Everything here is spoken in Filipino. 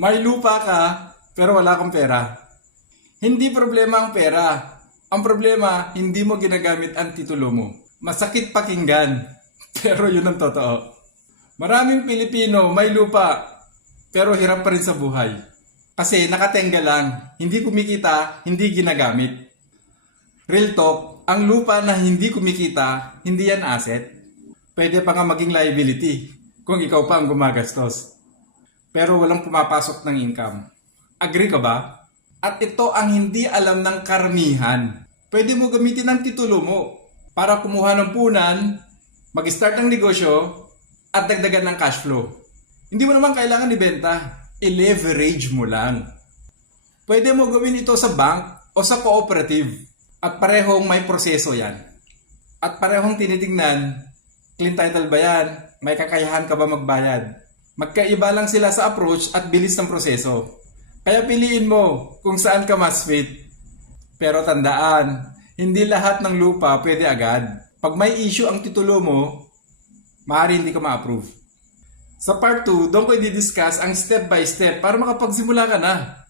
May lupa ka, pero wala kang pera. Hindi problema ang pera. Ang problema, hindi mo ginagamit ang titulo mo. Masakit pakinggan, pero yun ang totoo. Maraming Pilipino may lupa, pero hirap pa rin sa buhay. Kasi nakatenga lang, hindi kumikita, hindi ginagamit. Real talk, ang lupa na hindi kumikita, hindi yan asset. Pwede pa nga maging liability kung ikaw pa ang gumagastos. Pero walang pumapasok ng income. Agree ka ba? At ito ang hindi alam ng karamihan. Pwede mo gamitin ang titulo mo para kumuha ng punan, mag-start ng negosyo, at dagdagan ng cash flow. Hindi mo naman kailangan ibenta. I-leverage mo lang. Pwede mo gawin ito sa bank o sa cooperative. At parehong may proseso yan. At parehong tinitingnan, clean title ba yan? May kakayahan ka ba magbayad? Magkaiba lang sila sa approach at bilis ng proseso. Kaya piliin mo kung saan ka mas fit. Pero tandaan, hindi lahat ng lupa pwede agad. Pag may issue ang titulo mo, maaari hindi ka ma-approve. Sa part 2, doon ko i-discuss ang step by step para makapagsimula ka na.